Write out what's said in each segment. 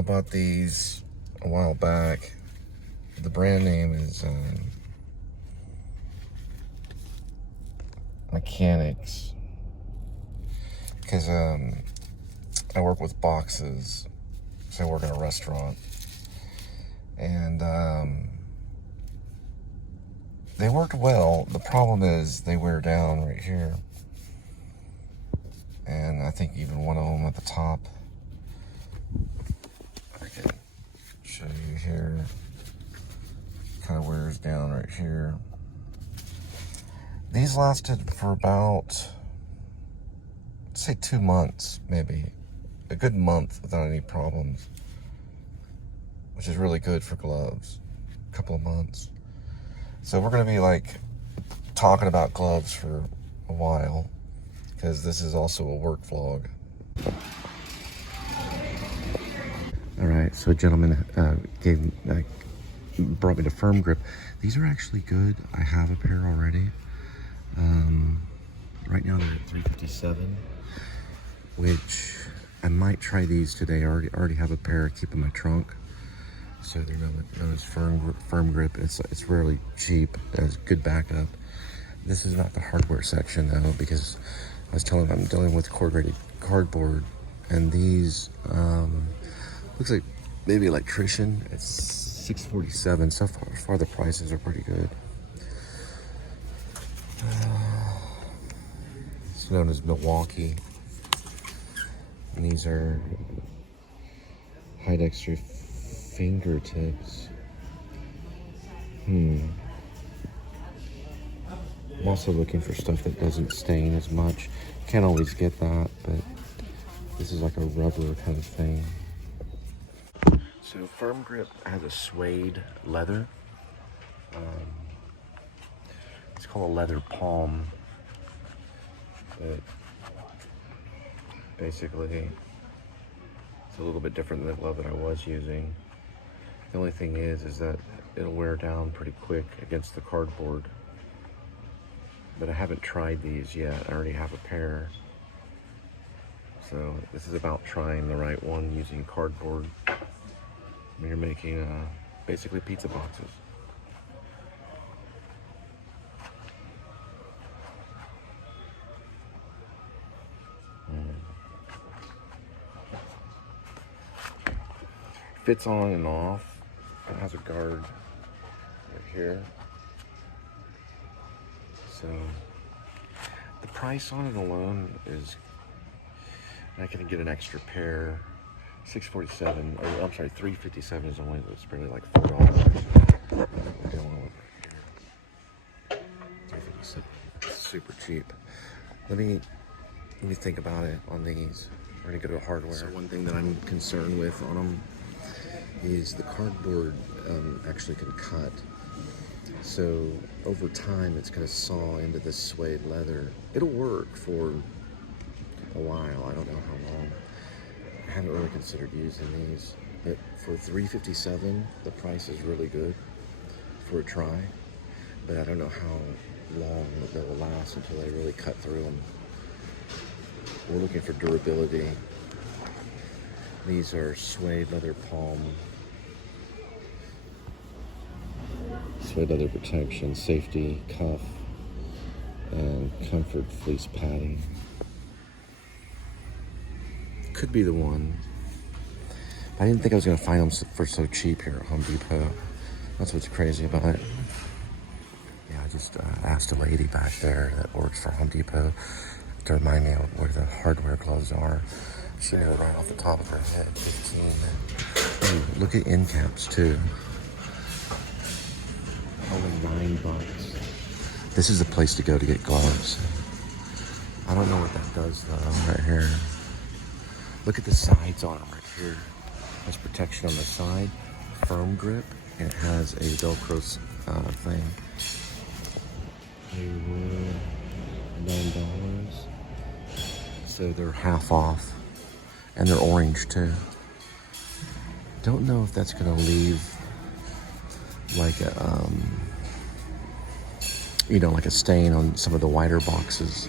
I bought these a while back. The brand name is Mechanics, because I work with boxes, so I work in a restaurant, and they worked well. The problem is they wear down right here, and I think even one of them at the top, I can show you here, kind of wears down right here. These lasted for about, let's say 2 months, maybe. A good month without any problems, which is really good for gloves. A couple of months. So we're gonna be like talking about gloves for a while, because this is also a work vlog. All right, so a gentleman brought me to Firm Grip. These are actually good. I have a pair already. Right now they're at $357, which I might try these today. I already have a pair I keep in my trunk. So they're known as Firm Grip. It's really cheap. It's good backup. This is not the hardware section though, because I was telling them I'm dealing with corrugated cardboard, and these looks like maybe electrician. It's $647. So far the prices are pretty good. It's known as Milwaukee, and these are high dexter fingertips. I'm also looking for stuff that doesn't stain as much. Can't always get that, but this is like a rubber kind of thing. So Firm Grip has a suede leather. It's called a leather palm. But basically, it's a little bit different than the glove that I was using. The only thing is that it'll wear down pretty quick against the cardboard. But I haven't tried these yet. I already have a pair. So this is about trying the right one using cardboard when you're making basically pizza boxes. Fits on and off. It has a guard right here. So the price on it alone is, I can get an extra pair. $647, or I'm sorry, $357 is only, it's barely like $4. It's super cheap. Let me think about it on these. We're gonna go to hardware. So one thing that I'm concerned with on them is the cardboard actually can cut. So over time, it's gonna saw into this suede leather. It'll work for a while. I don't know how long. I haven't really considered using these, but for $357, the price is really good for a try. But I don't know how long they will last until they really cut through them. We're looking for durability. These are suede leather palm. Suede leather protection, safety, cuff, and comfort fleece padding. Could be the one. I didn't think I was going to find them for so cheap here at Home Depot. That's what's crazy about it. Yeah, I just asked a lady back there that works for Home Depot to remind me of where the hardware gloves are. She knew it right off the top of her head. 15. Ooh, look at end caps too. Only $9. This is the place to go to get gloves. I don't know what that does though, right here. Look at the sides on them right here. Has protection on the side, Firm Grip, and it has a Velcro thing. They were $9. So they're half off. And they're orange too. Don't know if that's gonna leave like a, like a stain on some of the whiter boxes.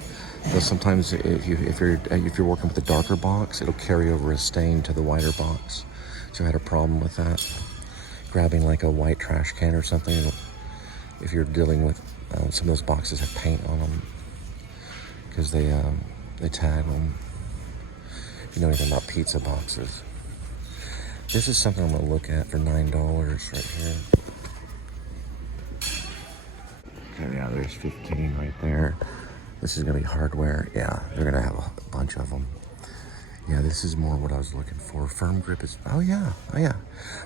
But sometimes if you're working with a darker box, it'll carry over a stain to the whiter box. So I had a problem with that. Grabbing like a white trash can or something, if you're dealing with some of those boxes have paint on them because they tag them. If you know anything about pizza boxes. This is something I'm gonna look at for $9 right here. Okay, yeah, there's 15 right there. This is gonna be hardware. Yeah, they're gonna have a bunch of them. Yeah, this is more what I was looking for. Firm grip is, oh yeah.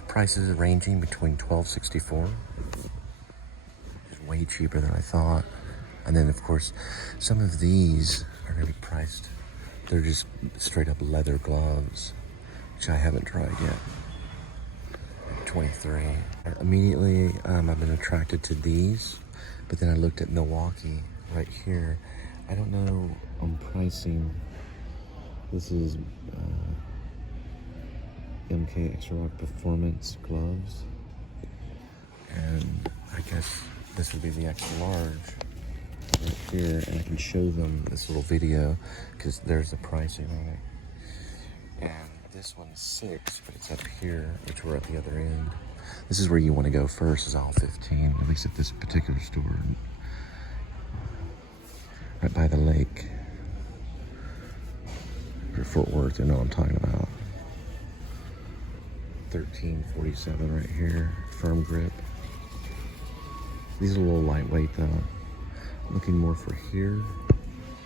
Prices ranging between $12.64. It's way cheaper than I thought. And then of course, some of these are gonna be priced. They're just straight up leather gloves, which I haven't tried yet. $23. Immediately, I've been attracted to these, but then I looked at Milwaukee right here. I don't know on pricing. This is MK Extra Rock Performance gloves, and I guess this would be the extra large right here, and I can show them this little video because there's the pricing on it. And this one's 6, but it's up here, which we're at the other end. This is where you want to go first, is aisle 15, at least at this particular store, right by the lake. For Fort Worth, you know what I'm talking about. $13.47 right here, firm grip. These are a little lightweight though. Looking more for here,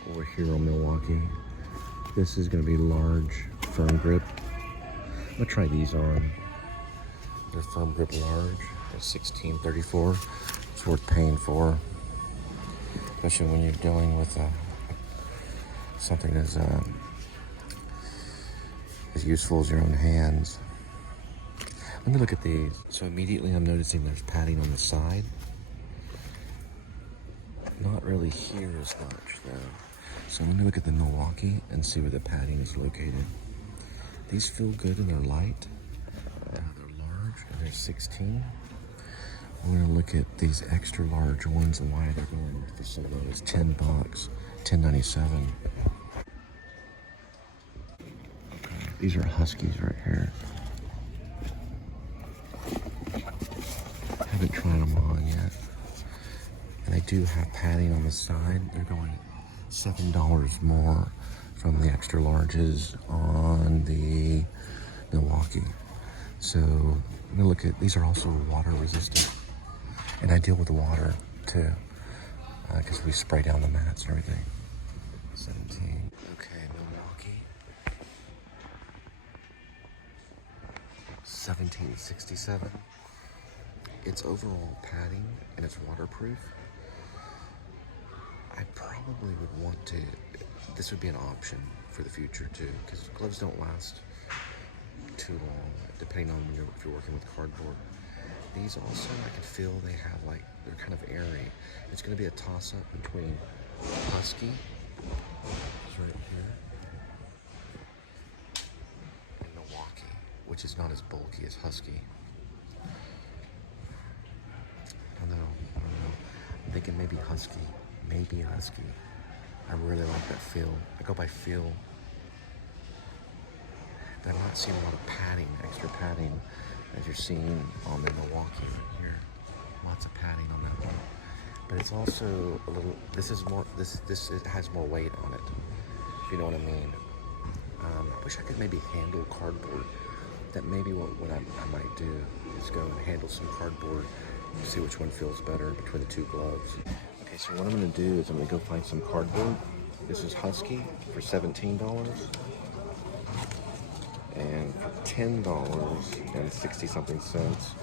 over here on Milwaukee. This is gonna be large, firm grip. I'm gonna try these on. They're firm grip large, they're $16.34. It's worth paying for, especially when you're dealing with something as useful as your own hands. Let me look at these. So immediately I'm noticing there's padding on the side. Not really here as much though. So let me look at the Milwaukee and see where the padding is located. These feel good and they're light. They're large and they're 16. We're gonna look at these extra large ones and why they're going for so low. It's $10, $10.97. These are Huskies right here. Haven't tried them on yet. And they do have padding on the side. They're going $7 more from the extra larges on the Milwaukee. So I'm gonna look at, these are also water resistant. And I deal with the water too, because we spray down the mats and everything. 17. Okay, Milwaukee. $17.67. It's overall padding and it's waterproof. I probably would want to, this would be an option for the future too, because gloves don't last too long, depending on if you're working with cardboard. These also, I can feel they have like, they're kind of airy. It's gonna be a toss up between Husky, it's right here, and Milwaukee, which is not as bulky as Husky. I don't know. I'm thinking maybe Husky. I really like that feel. I go by feel. But I'm not seeing a lot of padding, extra padding, as you're seeing on the Milwaukee right here. Lots of padding on that one. But it's also a little, it has more weight on it, if you know what I mean. I wish I could maybe handle cardboard. That maybe what I might do is go and handle some cardboard, see which one feels better between the two gloves. Okay, so what I'm gonna do is I'm gonna go find some cardboard. This is Husky for $17. And for $10 and 60-something cents,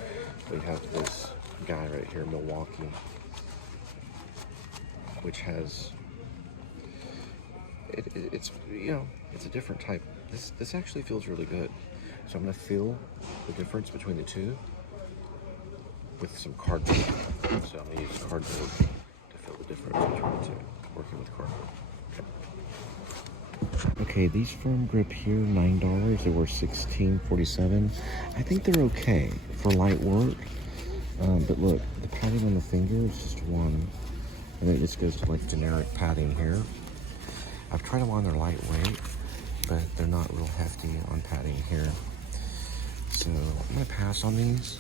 we have this guy right here, Milwaukee, which has, it's, you know, it's a different type. This actually feels really good. So I'm gonna feel the difference between the two with some cardboard. So I'm gonna use cardboard to feel the difference between the two, working with cardboard. Okay, these firm grip here, $9. They were $16.47. I think they're okay for light work. But look, the padding on the finger is just one. And then it just goes to like generic padding here. I've tried them on, they're lightweight, but they're not real hefty on padding here. So so I'm gonna pass on these,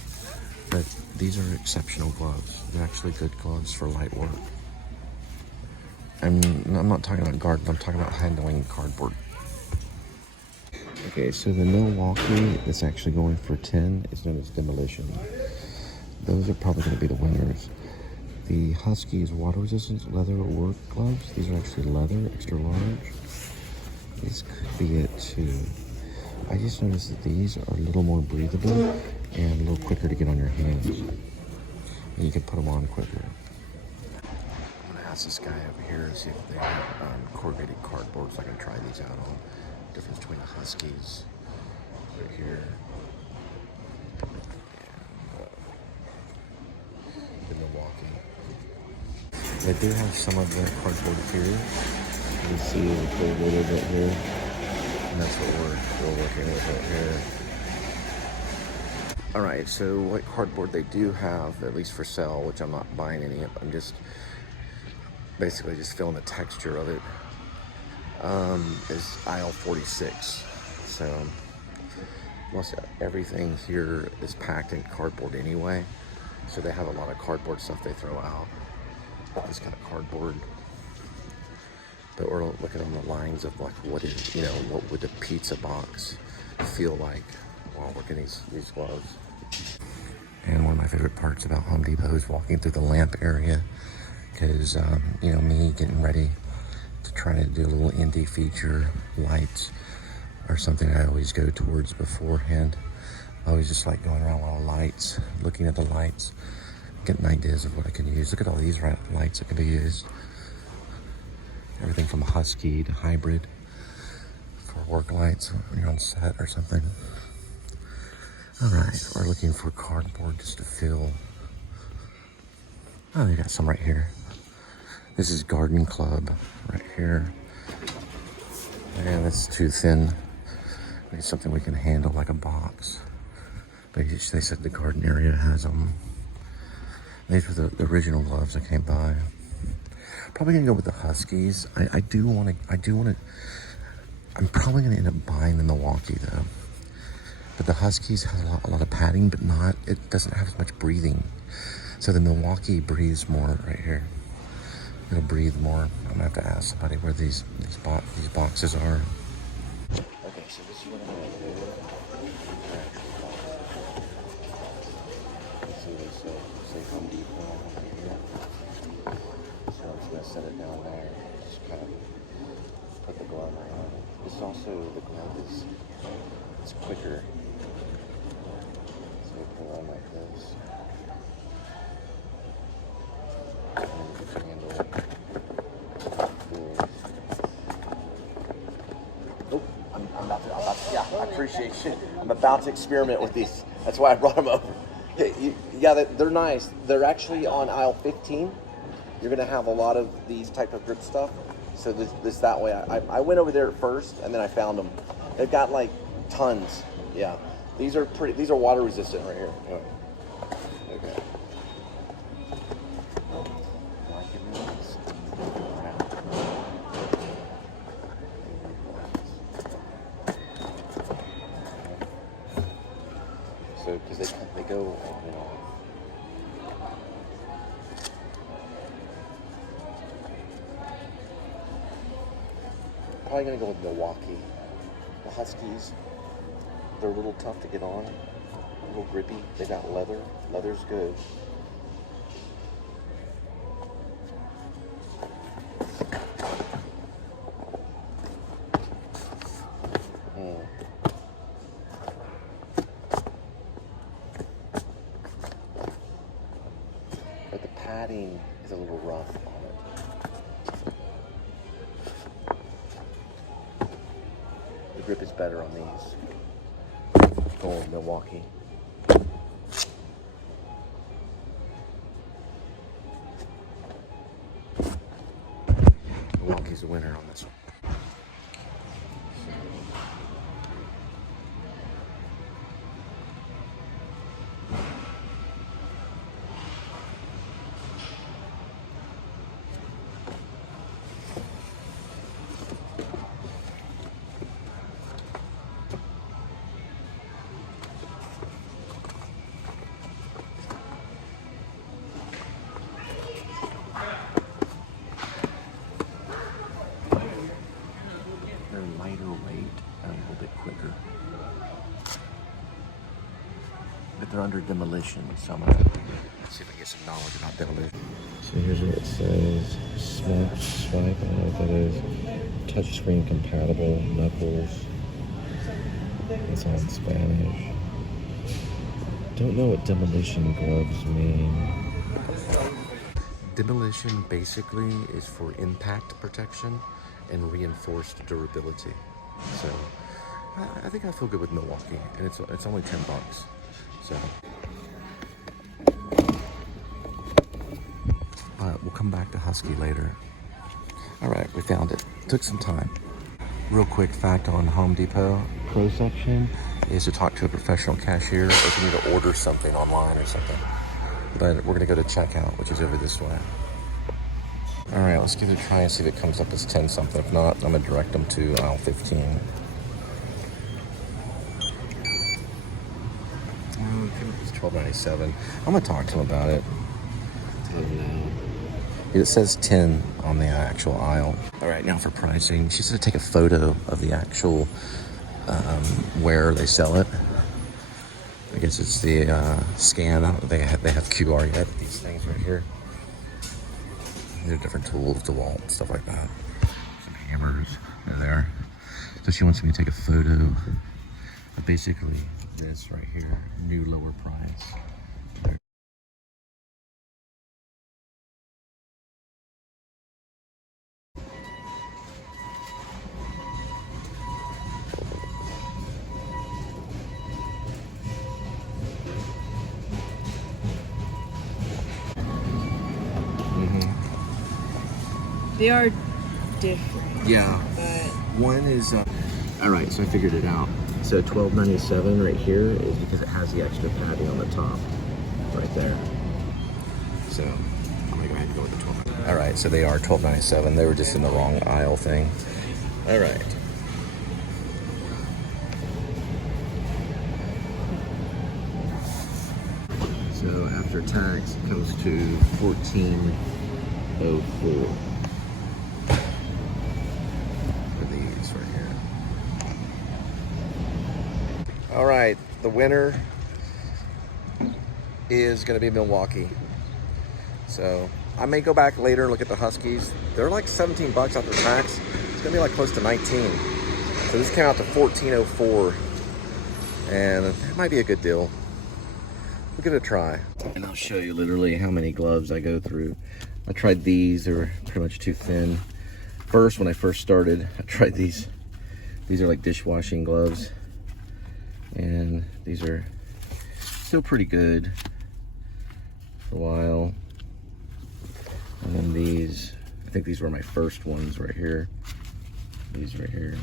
but these are exceptional gloves. They're actually good gloves for light work. I'm not talking about garden, I'm talking about handling cardboard. Okay, so the Milwaukee that's actually going for 10 is known as Demolition. Those are probably going to be the winners. The Husky's water resistant leather work gloves. These are actually leather, extra large. This could be it too. I just noticed that these are a little more breathable and a little quicker to get on your hands. And you can put them on quicker. I'm going to ask this guy over here to see if they have corrugated cardboard so I can try these out on. Difference between the Huskies right here and the Milwaukee. They do have some of the cardboard here. You can see the little bit here, and that's what we're working with right here. All right, so what cardboard they do have, at least for sale, which I'm not buying any of, I'm just basically just feeling the texture of it. Is aisle 46. So most everything here is packed in cardboard anyway. So they have a lot of cardboard stuff they throw out. This kind of cardboard. But we're looking on the lines of like what is, you know, what would the pizza box feel like while working these gloves. And one of my favorite parts about Home Depot is walking through the lamp area, because you know, me getting ready to try to do a little indie feature, lights or something I always go towards beforehand. I always just like going around with all lights, looking at the lights, getting ideas of what I can use. Look at all these lights that can be used. Everything from Husky to hybrid for work lights when you're on set or something. All right, we're looking for cardboard just to fill. Oh, they got some right here. This is Garden Club right here. And it's too thin. It's something we can handle like a box. But they said the garden area has them. These were the original gloves I came by. Probably gonna go with the Huskies. I do want to. I'm probably gonna end up buying the Milwaukee though. But the Huskies has a lot of padding, but it doesn't have as much breathing. So the Milwaukee breathes more right here. It'll breathe more. I'm gonna have to ask somebody where these boxes are. Okay, so this is what I'm gonna do. Let's see what they say Home Depot right here. So I'm just gonna set it down there. Just kind of put the glove on. This is also, the glove is, it's quicker. So we put it on like this. And then you can handle it. Oh, I'm about to, yeah, I appreciate you. I'm about to experiment with these. That's why I brought them over. Yeah, they're nice. They're actually on aisle 15. You're gonna have a lot of these type of grip stuff. So this that way. I went over there at first, and then I found them. They've got like tons. Yeah, these are pretty. These are water resistant right here. Anyway. Okay. So because they go, you know. Probably gonna go with Milwaukee. The Huskies, they're a little tough to get on, a little grippy. They got leather. Leather's good. But the padding is a little rough on it. The grip is better on these. Go with Milwaukee. Milwaukee's the winner on this one. under demolition, so I'm gonna see if I can get some knowledge about demolition. So here's what it says. Smart swipe, I don't know what that is. Touchscreen compatible, knuckles. It's all in Spanish. Don't know what demolition gloves mean. Demolition basically is for impact protection and reinforced durability. So I think I feel good with Milwaukee, and it's only $10. So we'll come back to Husky later. All right, we found it. Took some time. Real quick fact on Home Depot Pro section is to talk to a professional cashier if you need to order something online or something. But we're gonna go to checkout, which is over this way. All right, let's give it a try and see if it comes up as 10 something. If not, I'm gonna direct them to aisle 15. It's $12.97. I'm gonna talk to him about it. It says 10 on the actual aisle. All right, now for pricing. She said to take a photo of the actual where they sell it. I guess it's the scan. They have QR yet. These things right here. These are different tools, DeWalt, stuff like that. Some hammers are there. So she wants me to take a photo of basically this right here, new lower price. They are different. Yeah. But one is, all right, so I figured it out. So $12.97 right here is because it has the extra padding on the top, right there. So I'm gonna go ahead and go with the $12.97. All right, so they are $12.97. They were just in the wrong aisle thing. All right. So after tax, it comes to $14.04. All right, the winner is going to be Milwaukee. So I may go back later and look at the Huskies. They're like $17 after tax. It's going to be like close to 19. So this came out to $14.04, and it might be a good deal. We'll give it a try. And I'll show you literally how many gloves I go through. I tried these. They were pretty much too thin. First, when I first started, I tried these. These are like dishwashing gloves. And these are still pretty good for a while. And then these, I think these were my first ones right here. These right here.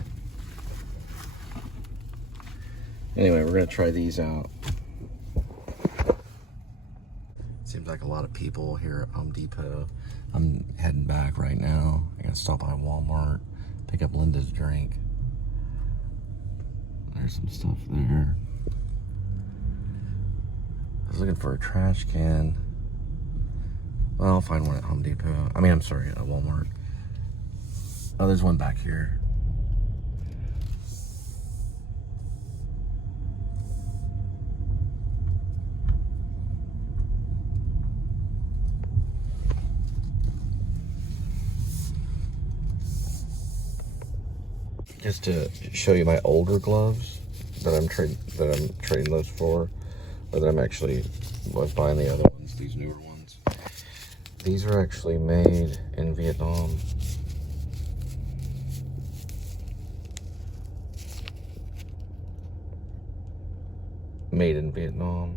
Anyway, we're gonna try these out. Seems like a lot of people here at Home Depot. I'm heading back right now. I gotta stop by Walmart, pick up Linda's drink. There's some stuff there. I was looking for a trash can. Well, I'll find one at Home Depot. I mean, I'm sorry, at Walmart. Oh, there's one back here. Just to show you my older gloves that I'm trading those for, or that I'm actually was buying the other ones, these newer ones. These are actually made in Vietnam. Made in Vietnam.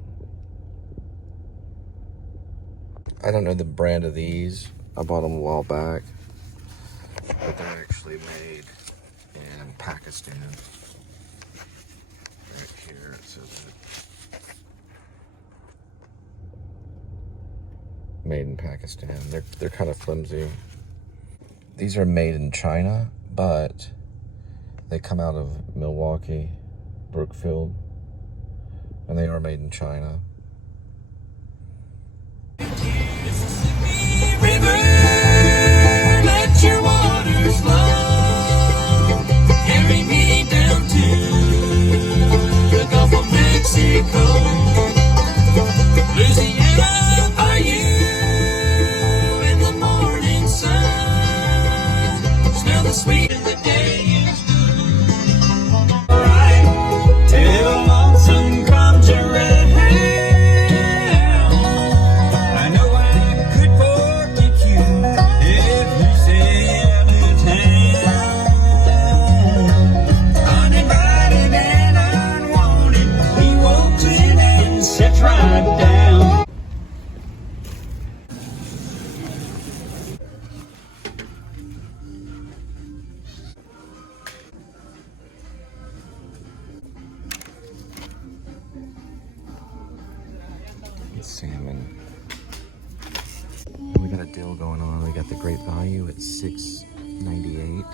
I don't know the brand of these. I bought them a while back, but they're actually made in Pakistan. Right here it says it. Made in Pakistan. They're kind of flimsy. These are made in China, but they come out of Milwaukee, Brookfield, and they are made in China. River, let your waters flow, carry me down to the Gulf of Mexico. deal going on. We got the great value at $6.98.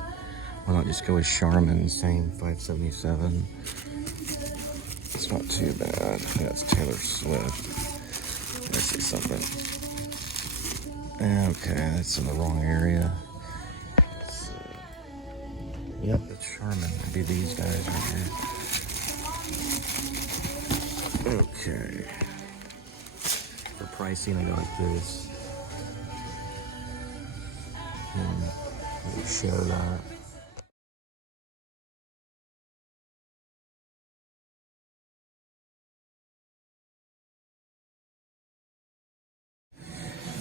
Why not just go with Charmin, same $5.77. It's not too bad. That's Taylor Swift. Let me see something. Okay, that's in the wrong area. Yep, that's Charmin. It'd be these guys right here. Okay. For pricing, I go like this. And we'll show that.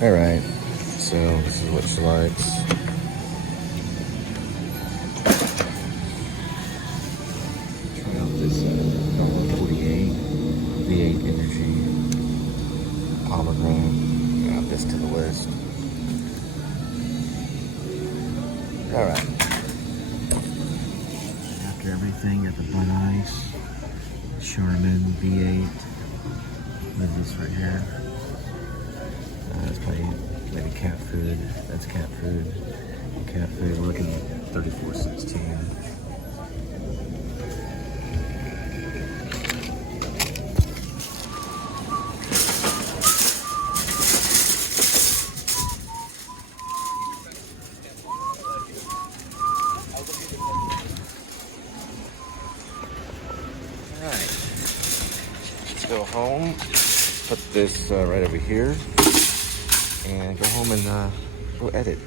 All right, so this is what she likes. Try out this $1.48 V8 Energy pomegranate. Add this to the list. All right. After everything, got the Bud Ice, Charmin V8. What's this right here? That's probably maybe cat food. That's cat food. Cat food. We're looking at $34.16. All right. Let's go home. Put this right over here. And go home and go edit.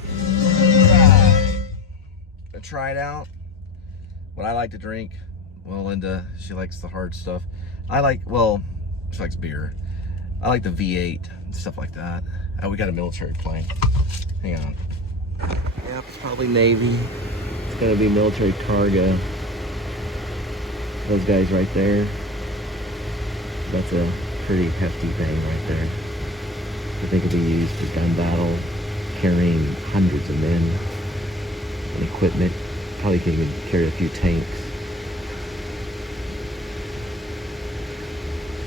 I tried out what I like to drink. Well, Linda, she likes the hard stuff. I like, well, she likes beer. I like the V8 and stuff like that. Oh, we got a military plane. Hang on. Yep, it's probably Navy. It's gonna be military cargo. Those guys right there. That's a pretty hefty thing right there. I think it'll be used for gun battle, carrying hundreds of men and equipment. Probably can even carry a few tanks.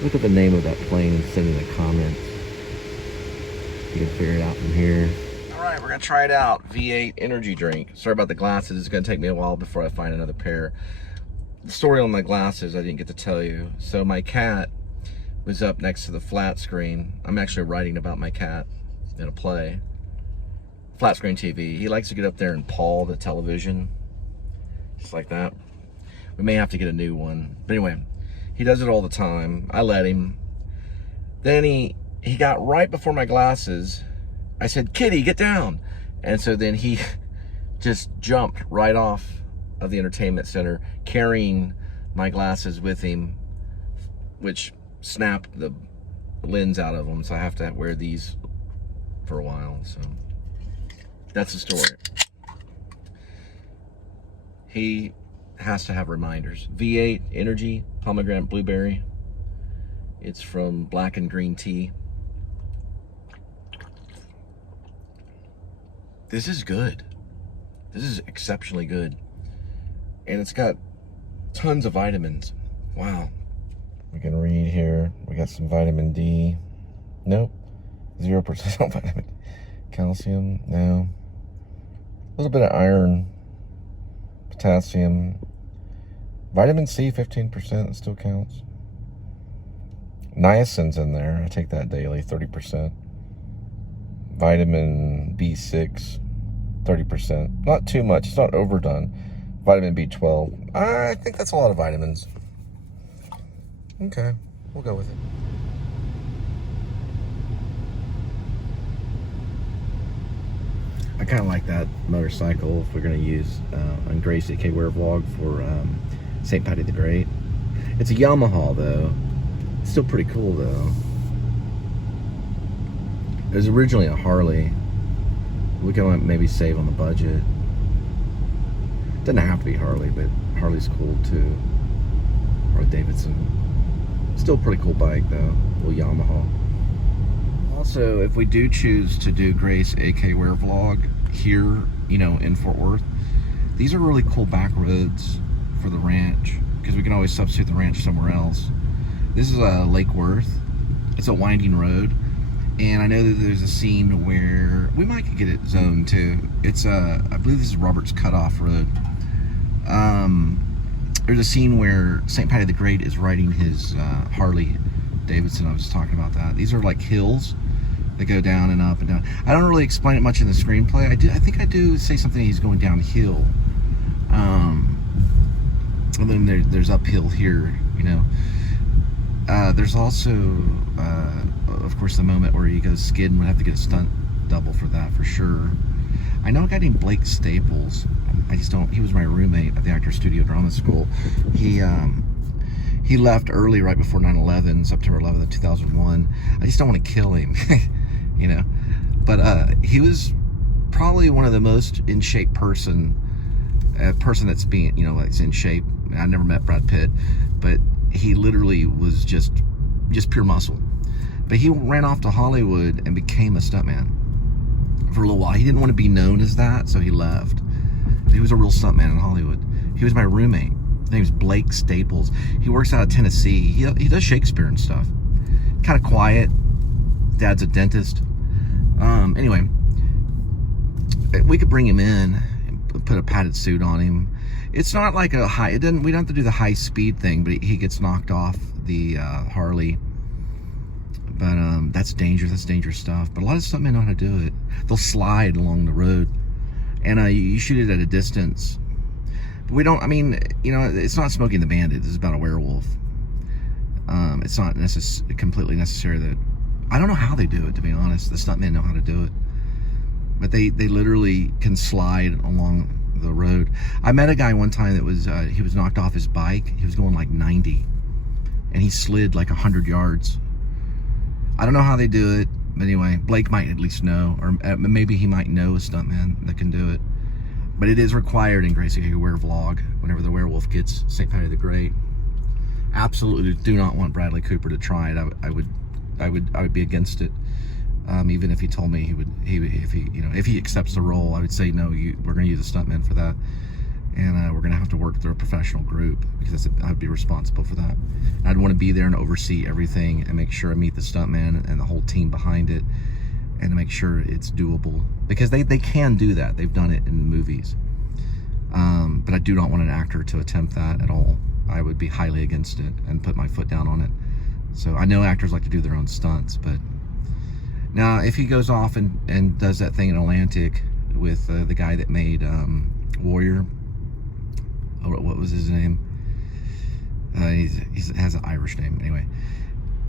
Look at the name of that plane and send in the comments. You can figure it out from here. All right, we're gonna try it out. V8 energy drink. Sorry about the glasses. It's gonna take me a while before I find another pair. The story on my glasses I didn't get to tell you. So my cat was up next to the flat screen. I'm actually writing about my cat in a play. Flat screen TV. He likes to get up there and paw the television. Just like that. We may have to get a new one. But anyway, he does it all the time. I let him. Then he got right before my glasses. I said, "Kitty, get down." And so then he just jumped right off of the entertainment center, carrying my glasses with him, which snapped the lens out of them, so I have to wear these for a while. So that's the story. He has to have reminders. V8 Energy Pomegranate Blueberry. It's from Black and Green Tea. This is good. This is exceptionally good. And it's got tons of vitamins. Wow. We can read here. We got some vitamin D. Nope. 0% vitamin. Calcium. No. A little bit of iron. Potassium. Vitamin C, 15%. It still counts. Niacin's in there. I take that daily. 30%. Vitamin B6. 30%. Not too much. It's not overdone. Vitamin B12. I think that's a lot of vitamins. Okay, we'll go with it. I kind of like that motorcycle if we're going to use on Grace AK Wear Vlog for St. Patty the Great. It's a Yamaha though. It's still pretty cool though. It was originally a Harley. We can maybe save on the budget. Doesn't have to be Harley, but Harley's cool too. Or Davidson. Still a pretty cool bike though, little Yamaha. Also, if we do choose to do Grace AK Wear Vlog here, you know, in Fort Worth, these are really cool back roads for the ranch, because we can always substitute the ranch somewhere else. This is Lake Worth. It's a winding road, And I know that there's a scene where we might get it zoned too. It's I believe this is Robert's Cutoff Road. There's a scene where St. Patty the Great is riding his Harley Davidson. I was talking about that. These are like hills that go down and up and down. I don't really explain it much in the screenplay. I think I do say something. He's going downhill. And then there's uphill here, you know. There's also, of course, the moment where he goes skid, and would have to get a stunt double for that for sure. I know a guy named Blake Staples. I just don't. He was my roommate at the Actors Studio Drama School. He left early, right before 9/11, September 11th, 2001. I just don't want to kill him, you know. But he was probably one of the most in shape person that's being, you know, that's in shape. I never met Brad Pitt, but he literally was just pure muscle. But he ran off to Hollywood and became a stuntman for a little while. He didn't want to be known as that, so he left. He was a real stuntman in Hollywood. He was my roommate. His name's Blake Staples. He works out of Tennessee. He does Shakespeare and stuff. Kind of quiet. Dad's a dentist. Anyway, we could bring him in and put a padded suit on him. It's not like a high. We don't have to do the high speed thing, but he gets knocked off the Harley. But that's dangerous. That's dangerous stuff. But a lot of stuntmen know how to do it. They'll slide along the road, and you shoot it at a distance. But we don't. I mean, you know, it's not Smokey and the Bandit. This is about a werewolf. It's not completely necessary that. I don't know how they do it, to be honest. The stuntmen know how to do it, but they literally can slide along the road. I met a guy one time that was he was knocked off his bike. He was going like 90, and he slid like 100 yards. I don't know how they do it, but anyway, Blake might at least know, or maybe he might know a stuntman that can do it. But it is required in Gracie Ware vlog whenever the werewolf gets St. Patty the Great. Absolutely do not want Bradley Cooper to try it. I would be against it. Even if he told me if he accepts the role, I would say no. We're going to use a stuntman for that, and we're going to have to work through a professional group, because I'd be responsible for that. And I'd want to be there and oversee everything and make sure I meet the stuntman and the whole team behind it, and to make sure it's doable, because they can do that. They've done it in movies, but I do not want an actor to attempt that at all. I would be highly against it and put my foot down on it. So I know actors like to do their own stunts, but now if he goes off and does that thing in Atlantic with the guy that made Warrior, what was his name? He has an Irish name. Anyway,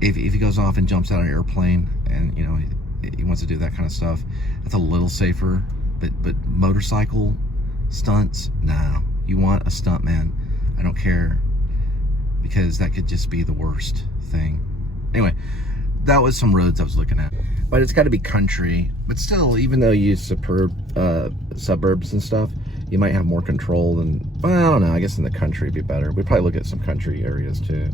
if he goes off and jumps out of an airplane and, you know, he wants to do that kind of stuff, that's a little safer. But motorcycle stunts, no. You want a stuntman. I don't care, because that could just be the worst thing. Anyway, that was some roads I was looking at. But it's got to be country. But still, even though you use suburbs and stuff, you might have more control than, well, I don't know. I guess in the country would be better. We'd probably look at some country areas too.